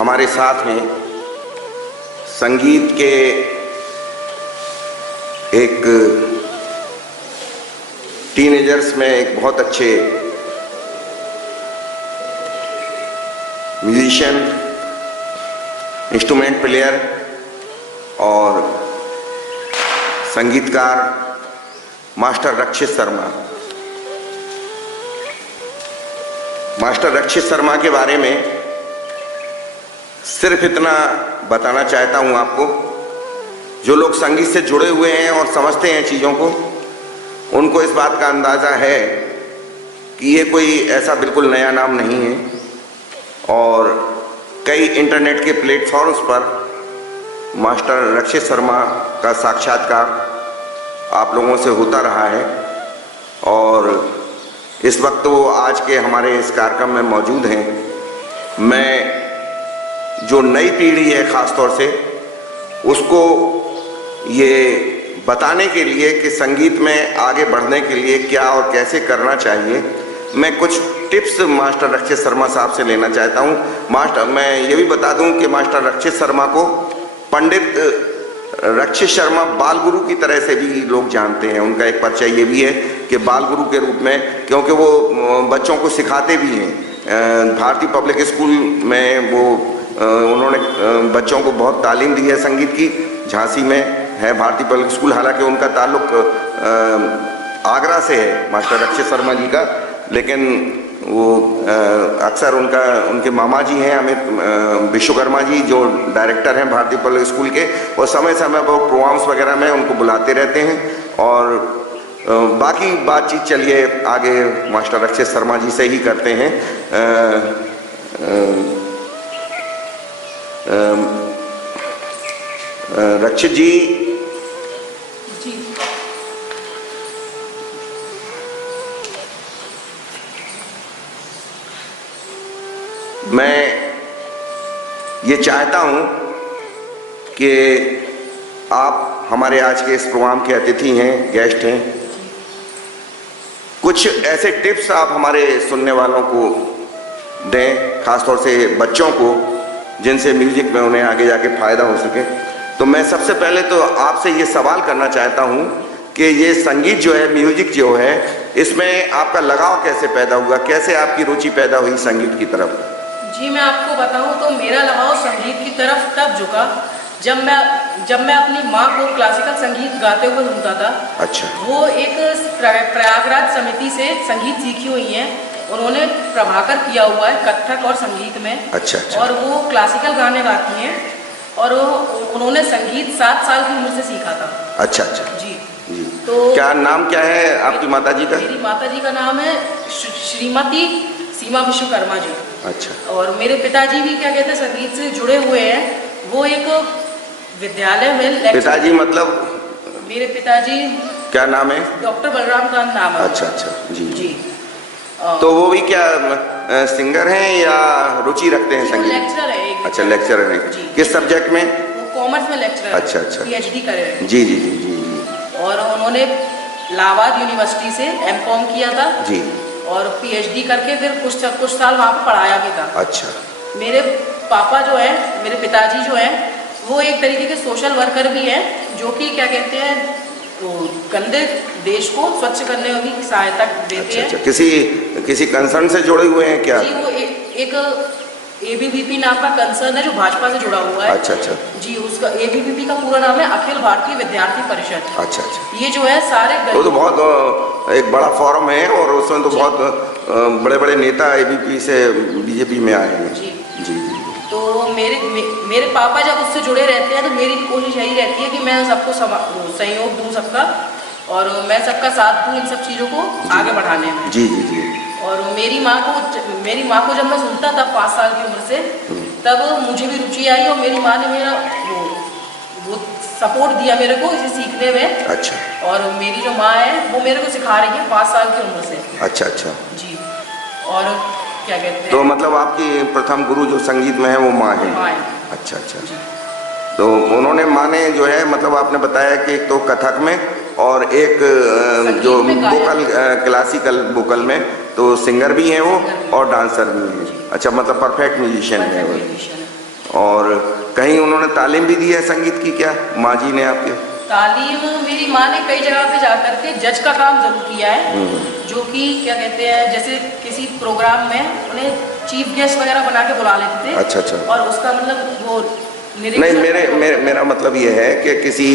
हमारे साथ हैं संगीत के एक टीनेजर्स में एक बहुत अच्छे म्यूजिशियन, इंस्ट्रूमेंट प्लेयर और संगीतकार मास्टर रक्षित शर्मा। मास्टर रक्षित शर्मा के बारे में सिर्फ इतना बताना चाहता हूं आपको, जो लोग संगीत से जुड़े हुए हैं और समझते हैं चीज़ों को, उनको इस बात का अंदाज़ा है कि ये कोई ऐसा बिल्कुल नया नाम नहीं है और कई इंटरनेट के प्लेटफॉर्म्स पर मास्टर रक्षित शर्मा का साक्षात्कार आप लोगों से होता रहा है और इस वक्त वो आज के हमारे इस कार्यक्रम में मौजूद हैं। मैं जो नई पीढ़ी है ख़ास तौर से उसको ये बताने के लिए कि संगीत में आगे बढ़ने के लिए क्या और कैसे करना चाहिए, मैं कुछ टिप्स मास्टर रक्षित शर्मा साहब से लेना चाहता हूँ। मैं ये भी बता दूँ कि मास्टर रक्षित शर्मा को पंडित रक्षित शर्मा बाल गुरु की तरह से भी लोग जानते हैं। उनका एक परिचय ये भी है कि बाल गुरु के रूप में, क्योंकि वो बच्चों को सिखाते भी हैं। भारतीय पब्लिक स्कूल में वो उन्होंने बच्चों को बहुत तालीम दी है संगीत की। झांसी में है भारतीय पब्लिक स्कूल, हालांकि उनका ताल्लुक आगरा से है मास्टर रक्षित शर्मा जी का, लेकिन वो अक्सर उनके मामा जी हैं अमित विश्वकर्मा जी, जो डायरेक्टर हैं भारतीय पब्लिक स्कूल के, और समय समय पर प्रोग्राम्स वगैरह में उनको बुलाते रहते हैं। और बाकी बातचीत चलिए आगे मास्टर रक्षित शर्मा जी से ही करते हैं। रक्षित जी, मैं ये चाहता हूं कि आप हमारे आज के इस प्रोग्राम के अतिथि हैं, गेस्ट हैं। कुछ ऐसे टिप्स आप हमारे सुनने वालों को दें, खासतौर से बच्चों को, जिनसे म्यूजिक में उन्हें आगे जाके फायदा हो सके। तो मैं सबसे पहले तो आपसे ये सवाल करना चाहता हूँ कि ये संगीत जो है, म्यूजिक जो है, इसमें आपका लगाव कैसे पैदा हुआ, कैसे आपकी रुचि पैदा हुई संगीत की तरफ? जी, मैं आपको बताऊं तो मेरा लगाव संगीत की तरफ तब झुका जब मैं अपनी माँ को क्लासिकल संगीत गाते हुए सुनता था। अच्छा। वो एक प्रयागराज समिति से संगीत सीखी हुई हैं, उन्होंने प्रभाकर किया हुआ है कथक और संगीत में। अच्छा, अच्छा। और वो क्लासिकल गाने गाती हैं और उन्होंने संगीत 7 साल की उम्र से सीखा था। अच्छा अच्छा जी जी। तो क्या नाम क्या है आपकी माता जी का? मेरी माता जी का नाम है श्रीमती सीमा विश्वकर्मा जी। अच्छा। और मेरे पिताजी भी क्या कहते हैं संगीत से जुड़े हुए हैं। वो एक विद्यालय में पिताजी मतलब? मेरे पिताजी क्या नाम है? डॉक्टर बलराम का नाम है। अच्छा अच्छा जी जी। तो वो भी क्या सिंगर हैं या रुचि रखते हैं संगीत? लेक्चरर है एक। अच्छा, लेक्चरर हैं। किस सब्जेक्ट में? वो कॉमर्स में लेक्चरर। अच्छा अच्छा। PhD करे हैं। जी जी जी जी जी। और उन्होंने इलाहाबाद यूनिवर्सिटी से M.Com किया था जी, और PhD करके फिर कुछ साल वहाँ पर पढ़ाया भी था। अच्छा। मेरे पापा जो है, मेरे पिताजी जो हैं, वो एक तरीके के सोशल वर्कर भी हैं, जो कि क्या कहते हैं गंदे देश को स्वच्छ करने में भी सहायता देते हैं। अच्छा, किसी कंसर्न से जुड़े हुए हैं क्या? जी, वो एक ABVP नाम का कंसर्न है जो भाजपा से जुड़ा हुआ है। अच्छा अच्छा जी, उसका ABVP का पूरा नाम है अखिल भारतीय विद्यार्थी परिषद। अच्छा अच्छा। ये जो है सारे वो तो बहुत एक बड़ा फॉरम है और उसमें तो बहुत बड़े बड़े नेता ABP से BJP में आए हैं। जी जी जी। तो मेरे पापा जब उससे जुड़े रहते हैं तो मेरी कोशिश यही रहती है कि मैं सबको सहयोग दूँ सबका, और मैं सबका साथ दूँ इन सब चीज़ों को आगे बढ़ाने में। जी जी जी। और मेरी माँ को जब मैं सुनता था 5 साल की उम्र से, तब मुझे भी रुचि आई और मेरी माँ ने मेरा वो सपोर्ट दिया मेरे को इसे सीखने में। अच्छा। और मेरी जो माँ है वो मेरे को सिखा रही है 5 साल की उम्र से। अच्छा अच्छा जी। और क्या कहते हैं, तो मतलब आपकी प्रथम गुरु जो संगीत में है वो माँ है? माँ है। अच्छा अच्छा। तो उन्होंने माँ ने जो है, मतलब आपने बताया कि एक तो कथक में और एक जो वोकल, क्लासिकल वोकल में, तो सिंगर भी हैं वो और डांसर भी हैं। अच्छा, मतलब परफेक्ट म्यूजिशियन है वो। और कहीं उन्होंने तालीम भी दी है संगीत की क्या, माँ जी ने आपके? तालीम मेरी माँ ने कई जगह पे जाकर के जज का काम जरूर किया है, जो कि क्या कहते हैं, जैसे किसी प्रोग्राम में उन्हें चीफ गेस्ट वगैरह बना के बुला लेते थे। अच्छा अच्छा। और उसका मतलब वो नहीं, मेरा मतलब ये है कि किसी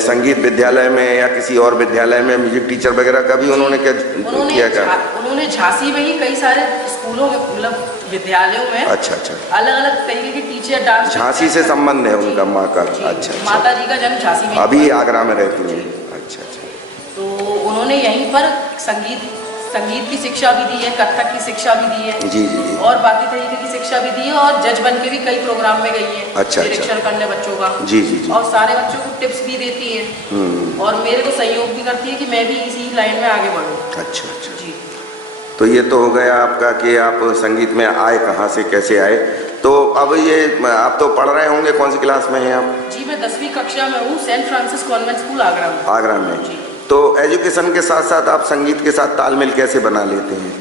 संगीत विद्यालय में या किसी और विद्यालय में म्यूजिक टीचर वगैरह का भी उन्होंने क्या किया क्या? उन्होंने झांसी में ही कई सारे स्कूलों में, मतलब विद्यालयों में अच्छा अच्छा, अलग अलग तरीके के टीचर डांस। झांसी से संबंध है उनका माँ का? अच्छा, माता जी का जन्म झांसी में, अभी आगरा में रहती है। अच्छा अच्छा। तो उन्होंने यहीं पर संगीत की शिक्षा भी दी है, कथक की शिक्षा भी दी है। जी जी जी। और बाकी तरीके की शिक्षा भी दी है, और जज बन के भी कई प्रोग्राम में गई है। अच्छा, निरीक्षण करने बच्चों का। जी जी जी। और सारे बच्चों को टिप्स भी देती है और मेरे को सहयोग भी करती है कि मैं भी इसी लाइन में आगे बढ़ूँ। अच्छा अच्छा जी। तो ये तो हो गया आपका कि आप संगीत में आए कहाँ से, कैसे आए। तो अब ये आप तो पढ़ रहे होंगे, कौन सी क्लास में हैं आप? जी, मैं 10वीं कक्षा में हूँ, Saint Francis Convent School Agra में। आगरा में। जी। तो एजुकेशन के साथ साथ आप संगीत के साथ तालमेल कैसे बना लेते हैं?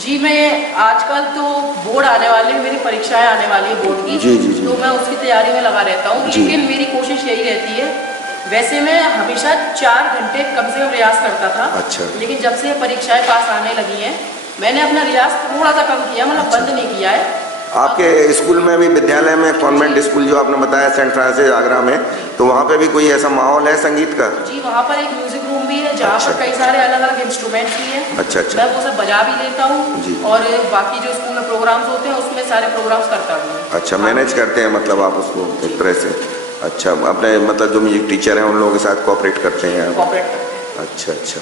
जी, मैं आजकल तो बोर्ड आने वाले हैं, मेरी परीक्षाएं आने वाली है बोर्ड की। जी जी जी। तो मैं उसकी तैयारी में लगा रहता हूँ, लेकिन मेरी कोशिश यही रहती है, वैसे मैं हमेशा 4 घंटे कम से कम रियाज करता था। अच्छा। लेकिन जब से परीक्षाएं पास आने लगी हैं, मैंने अपना रियाज थोड़ा सा कम किया, मतलब बंद नहीं किया है। आपके स्कूल में भी, विद्यालय में, कॉन्वेंट स्कूल जो आपने बताया सेंट फ्रांसिस आगरा में, तो वहाँ पे भी कोई ऐसा माहौल है संगीत का? जी, वहाँ पर एक म्यूजिक रूम भी है, जहाँ पर कई सारे अलग अलग इंस्ट्रूमेंट्स भी हैं। अच्छा अच्छा। मैं वो सब बजा भी लेता हूँ जी। और बाकी जो स्कूल में प्रोग्राम्स होते हैं उसमें सारे प्रोग्राम्स करता हूँ। अच्छा, मैनेज करते हैं मतलब आप उसको एक तरह से? अच्छा, अपने मतलब जो म्यूजिक टीचर हैं उन लोगों के साथ कोऑपरेट करते हैं आप? कोऑपरेट करते हैं। अच्छा अच्छा,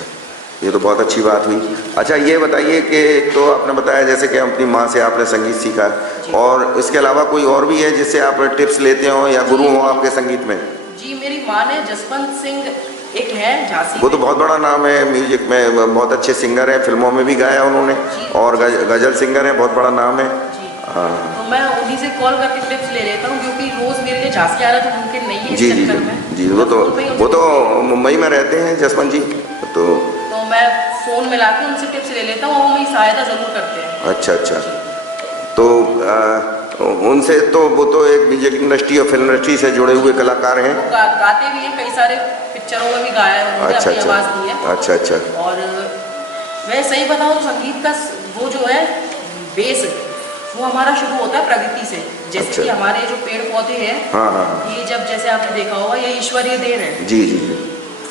ये तो बहुत अच्छी बात हुई। अच्छा, ये बताइए कि तो आपने बताया जैसे कि अपनी माँ से आपने संगीत सीखा, और इसके अलावा कोई और भी है जिससे आप टिप्स लेते हो या गुरु हो आपके संगीत में? जी, मेरी माँ ने जसवंत सिंह एक है झांसी, वो तो बहुत बड़ा नाम है म्यूजिक में, बहुत अच्छे सिंगर हैं, फिल्मों में भी गाया उन्होंने, और गजल सिंगर हैं, बहुत बड़ा नाम है। हाँ। तो मैं उन्हीं से कॉल करके टिप्स ले लेता हूँ, क्योंकि रोज मेरे लिए झांसी आना तो मुमकिन नहीं है। जी जी जी। वो तो मुंबई में रहते हैं जसवंत जी, तो मैं फोन मिला के उनसे टिप्स ले लेता हूँ और वो मेरी सहायता जरूर करते हैं। अच्छा अच्छा। तो उनसे तो वो तो एक म्यूजिक इंडस्ट्री और फिल्म इंडस्ट्री से जुड़े हुए कलाकार हैं। वो गाते भी हैं, कई सारे पिक्चरों में भी गाया है उन्होंने। अच्छा अपनी आवाज़ दी है। अच्छा अच्छा। और मैं सही बताऊँ तो संगीत का वो जो है बेस, वो हमारा शुरू होता है प्रकृति से। जैसे अच्छा। कि हमारे जो पेड़ पौधे हैं, हाँ हाँ, ये जब, जैसे आपने देखा होगा, ये ईश्वरीय देन है। जी जी जी।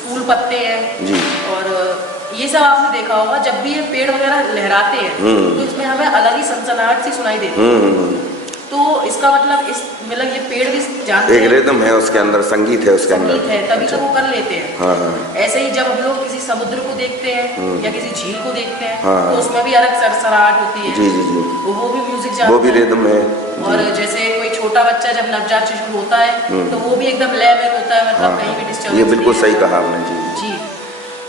फूल पत्ते हैं जी। और ये सब आपने देखा होगा, जब भी ये पेड़ वगैरह लहराते हैं तो इसमें हमें अलग ही सनसनाहट सी सुनाई देती है। तो इसका मतलब ये पेड़ भी जानते हैं, एक रिदम है उसके अंदर, संगीत है उसके अंदर, संगीत है, तभी तो वो कर लेते हैं। हाँ हाँ। ऐसे ही जब हम लोग किसी समुद्र को देखते हैं या किसी झील को देखते हैं, हाँ। तो उसमें भी अलग सरसराहट होती है। जी जी जी। वो भी म्यूजिक वो जानते भी हैं। रिदम है। और जैसे कोई छोटा बच्चा जब नवजात शिशु होता है तो वो भी एकदम लय में होता है, मतलब कहीं भी डिस्टर्ब। ये बिल्कुल सही कहा आपने जी। जी,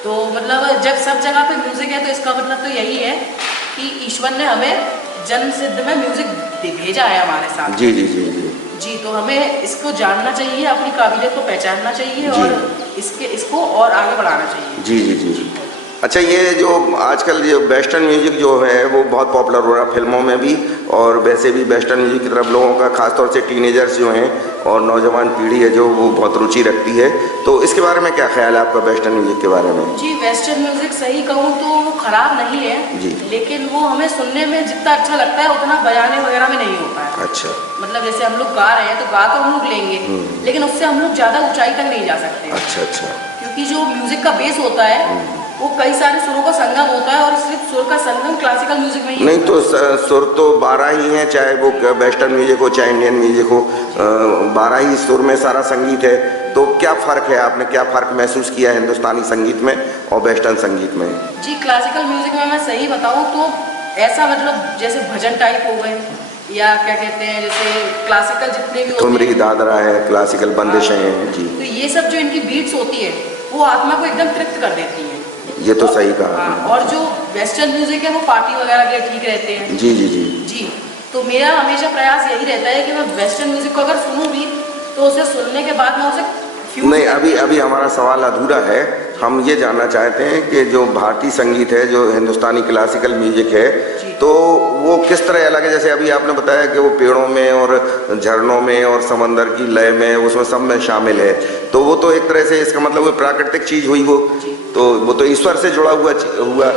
तो मतलब जब सब जगह पे म्यूजिक है तो इसका मतलब तो यही है कि ईश्वर ने हमें जन्म सिद्ध में म्यूजिक भेजा है हमारे साथ। जी जी जी जी जी, तो हमें इसको जानना चाहिए, अपनी काबिलियत को पहचानना चाहिए और इसको और आगे बढ़ाना चाहिए। जी जी जी। अच्छा, ये जो आजकल ये वेस्टर्न म्यूजिक जो है वो बहुत पॉपुलर हो रहा है फिल्मों में भी, और वैसे भी वेस्टर्न म्यूजिक की तरफ लोगों का, खासतौर से टीनेजर्स जो हैं और नौजवान पीढ़ी है जो, वो बहुत रुचि रखती है। तो इसके बारे में क्या ख्याल है आपका वेस्टर्न म्यूजिक के बारे में? जी, वेस्टर्न म्यूजिक सही कहूँ तो वो खराब नहीं है जी, लेकिन वो हमें सुनने में जितना अच्छा लगता है उतना बजाने वगैरह में नहीं होता है। अच्छा। मतलब जैसे हम लोग गा रहे हैं तो गा तो हम लोग लेंगे, लेकिन उससे हम लोग ज़्यादा ऊंचाई तक नहीं जा सकते। अच्छा अच्छा। क्योंकि जो म्यूजिक का बेस होता है वो कई सारे सुरों का संगम होता है, और सिर्फ सुर का संगम क्लासिकल म्यूजिक में ही नहीं, तो सुर तो 12 ही हैं, चाहे वो वेस्टर्न म्यूजिक हो चाहे इंडियन म्यूजिक हो, 12 ही सुर में सारा संगीत है। तो क्या फ़र्क है, आपने क्या फ़र्क महसूस किया है हिंदुस्तानी संगीत में और वेस्टर्न संगीत में? जी, क्लासिकल म्यूजिक में मैं सही बताऊँ तो ऐसा, मतलब जैसे भजन टाइप हो गए, या क्या कहते हैं, जैसे क्लासिकल जितने भी ठुमरी, दादरा है, क्लासिकल बंदिशें हैं जी। तो ये सब जो इनकी बीट्स होती है वो आत्मा को एकदम तृप्त कर देती है। ये तो सही कहा। हाँ, और जो वेस्टर्न म्यूजिक है वो पार्टी वगैरह के लिए ठीक रहते हैं। जी जी जी जी, तो मेरा हमेशा प्रयास यही रहता है कि मैं वेस्टर्न म्यूजिक को अगर सुनूं भी तो उसे सुनने के बाद मैं उसे नहीं, अभी हमारा सवाल अधूरा है। हम ये जानना चाहते हैं कि जो भारतीय संगीत है, जो हिंदुस्तानी क्लासिकल म्यूजिक है, तो वो किस तरह अलग है? जैसे अभी आपने बताया कि वो पेड़ों में और झरनों में और समंदर की लय में, उसमें सब में शामिल है, तो वो तो एक तरह से इसका मतलब वो प्राकृतिक चीज हुई वो तो ईश्वर से जुड़ा हुआ।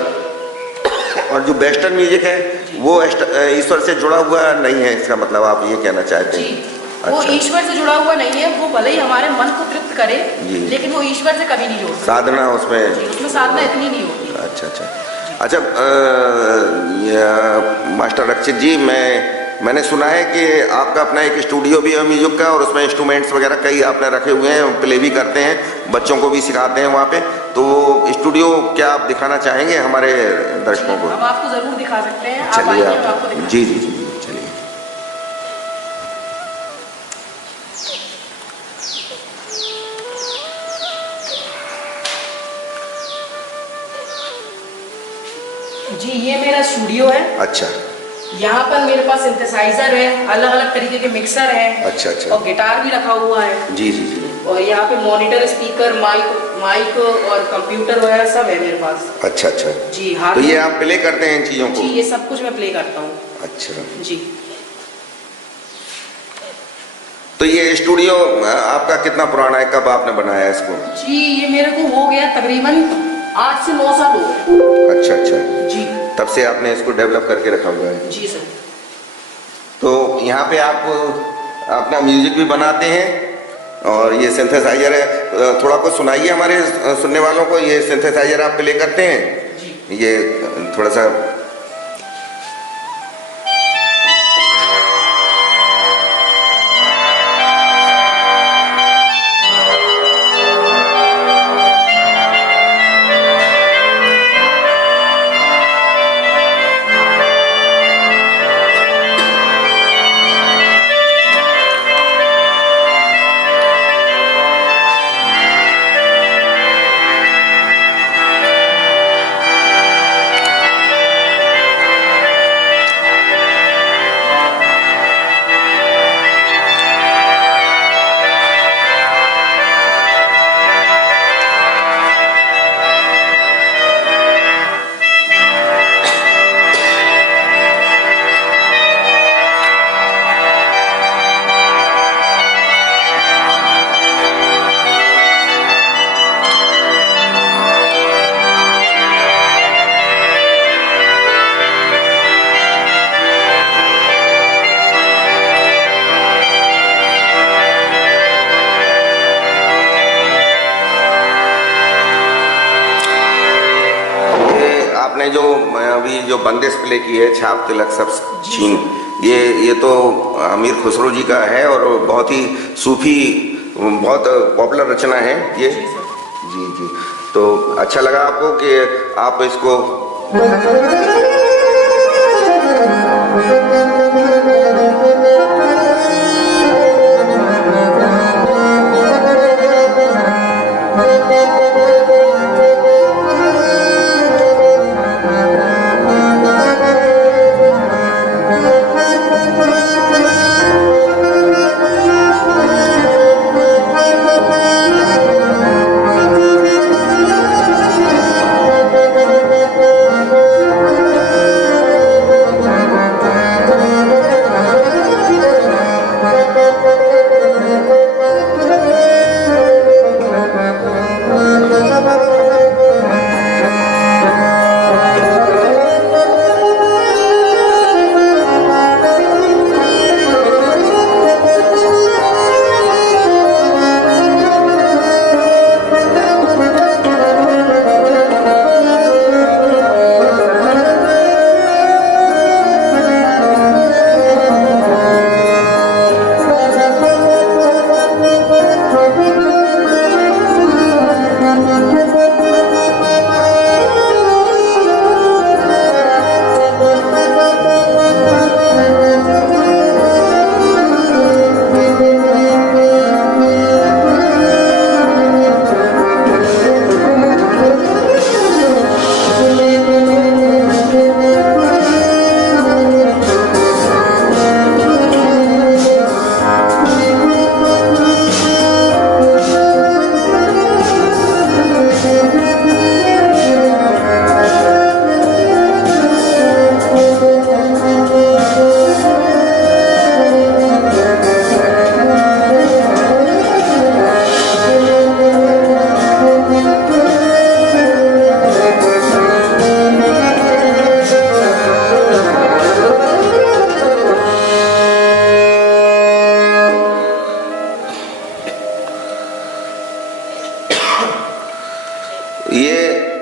और जो वेस्टर्न म्यूजिक है वो ईश्वर से जुड़ा हुआ नहीं है, इसका मतलब आप ये कहना चाहते हैं? वो अच्छा। ईश्वर से जुड़ा हुआ नहीं है, वो भले ही हमारे मन को तृप्त करे, लेकिन वो ईश्वर से कभी नहीं जोड़ता। साधना उसमें साधना इतनी नहीं होती। अच्छा, मास्टर रक्षित जी, मैंने सुना है कि आपका अपना एक स्टूडियो भी है म्यूजिक का, और उसमें इंस्ट्रूमेंट्स वगैरह कई आपने रखे हुए हैं, प्ले भी करते हैं, बच्चों को भी सिखाते हैं वहाँ पे, तो स्टूडियो क्या आप दिखाना चाहेंगे हमारे दर्शकों को? हम आपको जरूर दिखा सकते हैं। चलिए आप आप, आपको जी, चलिए। जी, ये मेरा स्टूडियो है। अच्छा। यहाँ पर मेरे पास सिंथेसाइजर है, अलग अलग तरीके के मिक्सर है। अच्छा। और गिटार भी रखा हुआ है। जी। और यहाँ पे मॉनिटर, स्पीकर, माइक और कंप्यूटर वगैरह सब है मेरे पास। अच्छा। जी हाँ। तो ये आप प्ले करते हैं इन चीजों को? जी, ये सब कुछ मैं प्ले करता हूँ। अच्छा जी। तो ये स्टूडियो आपका कितना पुराना है? कब आपने बनाया इसको? जी, ये मेरे को हो गया तकरीबन 8 से 9 साल हो गए। अच्छा। जी। तब से आपने इसको डेवलप करके रखा हुआ है? जी सर। तो यहाँ पे आप अपना म्यूजिक भी बनाते हैं, और ये सिंथेसाइजर है, थोड़ा कुछ सुनाइए हमारे सुनने वालों को। ये सिंथेसाइजर आप प्ले करते हैं? जी। ये थोड़ा सा। आपने जो अभी जो बंदिश प्ले की है, छाप तिलक सब छीन, ये तो अमीर खुसरो जी का है, और बहुत ही सूफी, बहुत पॉपुलर रचना है ये। जी। तो अच्छा लगा आपको कि आप इसको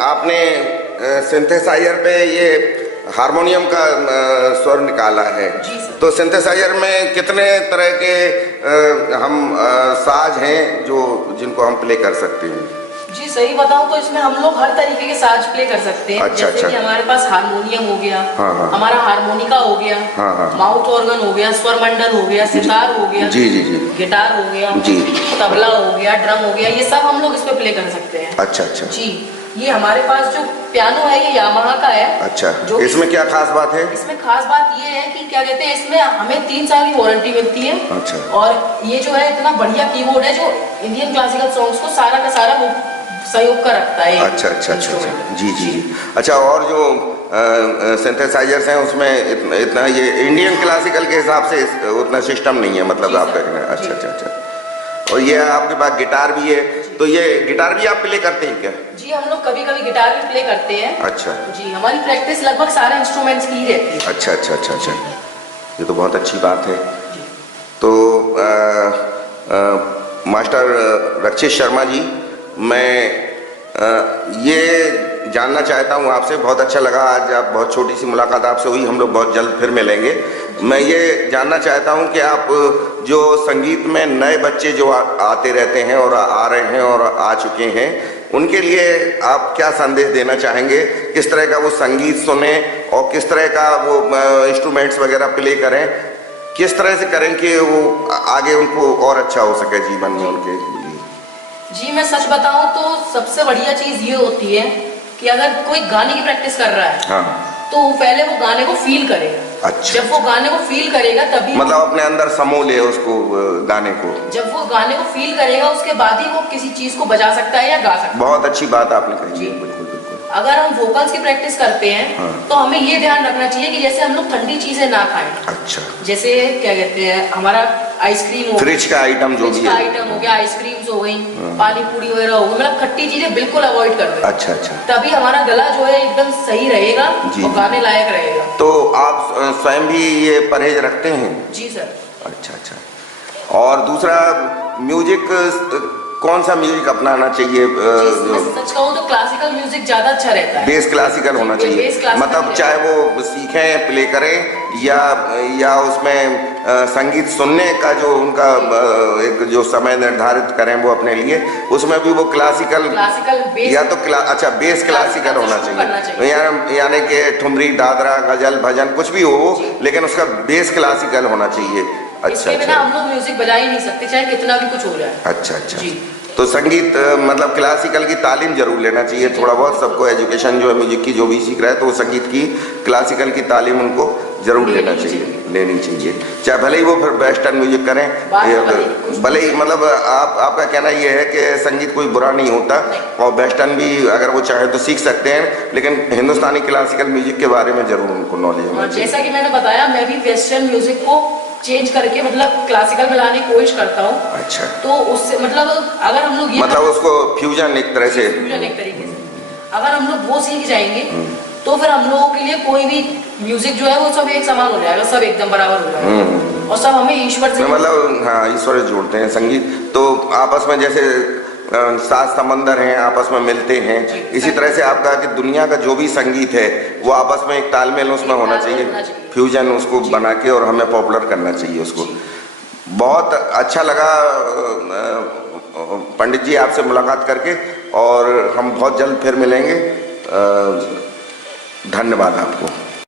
आपने सिंथेसाइजर पे ये हारमोनियम का स्वर निकाला है। जी सर। तो सिंथेसाइजर में कितने तरह के हम साज हैं जो जिनको हम प्ले कर सकते हैं? जी सही बताऊं तो इसमें हम लोग हर तरीके के साज प्ले कर सकते हैं। अच्छा, जैसे कि हमारे पास हारमोनियम हो गया, हाँ, हाँ। हमारा हारमोनिका हो गया, हाँ, हाँ। माउथ ऑर्गन हो गया, स्वर मंडल हो गया, सितार हो गया, जी जी जी। गिटार हो गया, जी। तबला हो गया, ड्रम हो गया, ये सब हम लोग इस पे प्ले कर सकते हैं। अच्छा अच्छा। जी। ये हमारे पास जो पियानो है ये यामाहा का है। अच्छा, जो इसमें क्या खास बात है? इसमें खास बात ये है कि क्या कहते हैं, इसमें हमें 3 साल की वारंटी मिलती है। अच्छा। और ये जो है इतना बढ़िया कीबोर्ड है जो इंडियन क्लासिकल सॉन्ग्स को सारा का सारा वो सहयोग का रखता है। अच्छा अच्छा अच्छा अच्छा। जी जी जी। अच्छा, और जो सिंथेसाइजर्स हैं उसमें इतना ये इंडियन क्लासिकल के हिसाब से उतना सिस्टम नहीं है, मतलब आप कह रहे हैं। अच्छा अच्छा अच्छा। और ये आपके पास गिटार भी है, तो ये गिटार भी आप प्ले करते हैं क्या? जी, हम लोग कभी कभी गिटार भी प्ले करते हैं। अच्छा जी, हमारी प्रैक्टिस लगभग सारे इंस्ट्रूमेंट्स की ही रहती है। अच्छा अच्छा अच्छा अच्छा। ये तो बहुत अच्छी बात है। तो मास्टर रक्षित शर्मा जी, मैं ये जानना चाहता हूँ आपसे, बहुत अच्छा लगा आज आप बहुत छोटी सी मुलाकात आपसे हुई, हम लोग बहुत जल्द फिर मिलेंगे। मैं ये जानना चाहता हूँ कि आप जो संगीत में नए बच्चे जो आते रहते हैं और आ रहे हैं और आ चुके हैं, उनके लिए आप क्या संदेश देना चाहेंगे? किस तरह का वो संगीत सुने और किस तरह का वो इंस्ट्रूमेंट्स वगैरह प्ले करें, किस तरह से करें कि वो आगे उनको और अच्छा हो सके जीवन में उनके लिए? जी, मैं सच बताऊं तो सबसे बढ़िया चीज ये होती है कि अगर कोई गाने की प्रैक्टिस कर रहा है, हाँ, तो वो पहले वो गाने को फील करेगा। अच्छा। जब वो गाने को फील करेगा तभी मतलब अपने अंदर समो ले उसको गाने को। जब वो गाने को फील करेगा उसके बाद ही वो किसी चीज को बजा सकता है या गा सकता है। बहुत अच्छी बात आपने कही है, बिल्कुल बिल्कुल। अगर हम वोकल्स की प्रैक्टिस करते हैं, हाँ। तो हमें ये ध्यान रखना चाहिए कि जैसे हम लोग ठंडी चीजें ना खाएं। अच्छा। जैसे क्या कहते हैं, हमारा आइसक्रीम हो, फ्रिज का आइटम जो भी फ्रिज का है। आइटम हो गया, आइसक्रीम्स हो गई, पानी पूरी वगैरह हो गई, मतलब खट्टी चीजें बिल्कुल अवॉइड कर दें। अच्छा अच्छा। तभी हमारा गला जो है एकदम सही रहेगा जी। और गाने लायक रहेगा। तो आप स्वयं भी ये परहेज रखते हैं? जी सर। अच्छा अच्छा। और दूसरा, म्यूजिक कौन सा म्यूजिक अपनाना चाहिए? मैं सच कहूँ तो क्लासिकल म्यूजिक ज्यादा अच्छा रहता है। बेस क्लासिकल होना बेस चाहिए, क्लासिकल मतलब चाहे वो सीखें प्ले करें या उसमें संगीत सुनने का जो उनका एक जो समय निर्धारित करें वो अपने लिए, उसमें भी वो क्लासिकल बेस, या तो अच्छा बेस क्लासिकल होना चाहिए, यानी कि ठुमरी, दादरा, गजल, भजन कुछ भी हो, लेकिन उसका बेस क्लासिकल होना चाहिए। अच्छा इसके बिना हम लोग म्यूजिक बजा ही नहीं सकते, चाहे कितना भी कुछ हो जाए। अच्छा अच्छा। तो संगीत मतलब क्लासिकल की तालीम जरूर लेना चाहिए थोड़ा बहुत सबको। एजुकेशन जो है म्यूजिक की जो भी सीख रहा है तो वो संगीत की क्लासिकल की तालीम उनको जरूर लेनी चाहिए, चाहे भले ही वो फिर वेस्टर्न म्यूजिक करें, भले ही, मतलब आपका कहना ये है कि संगीत कोई बुरा नहीं होता और वेस्टर्न भी अगर वो चाहे तो सीख सकते हैं, लेकिन हिंदुस्तानी क्लासिकल म्यूजिक के बारे में जरूर उनको नॉलेज होना चाहिए। जैसा कि मैंने बताया, मैं भी वेस्टर्न म्यूजिक को चेंज करके मतलब क्लासिकल में लाने की कोशिश करता हूँ। अच्छा। तो उससे मतलब अगर हम लोग मतलब उसको फ्यूजन एक तरह से, फ्यूजन एक तरीके से अगर हम लोग वो सीख जाएंगे तो फिर हम लोगों के लिए कोई भी म्यूजिक जो है वो सब एक समान हो जाएगा, सब एकदम बराबर हो जाएगा और सब हमें ईश्वर से, मतलब हाँ, ईश्वर से जोड़ते हैं। संगीत तो आपस में जैसे 7 समंदर हैं, आपस में मिलते हैं, इसी तरह से आपका कि दुनिया का जो भी संगीत है वो आपस में एक तालमेल उसमें होना चाहिए, फ्यूजन उसको बना के और हमें पॉपुलर करना चाहिए उसको। बहुत अच्छा लगा पंडित जी आपसे मुलाकात करके, और हम बहुत जल्द फिर मिलेंगे। धन्यवाद आपको।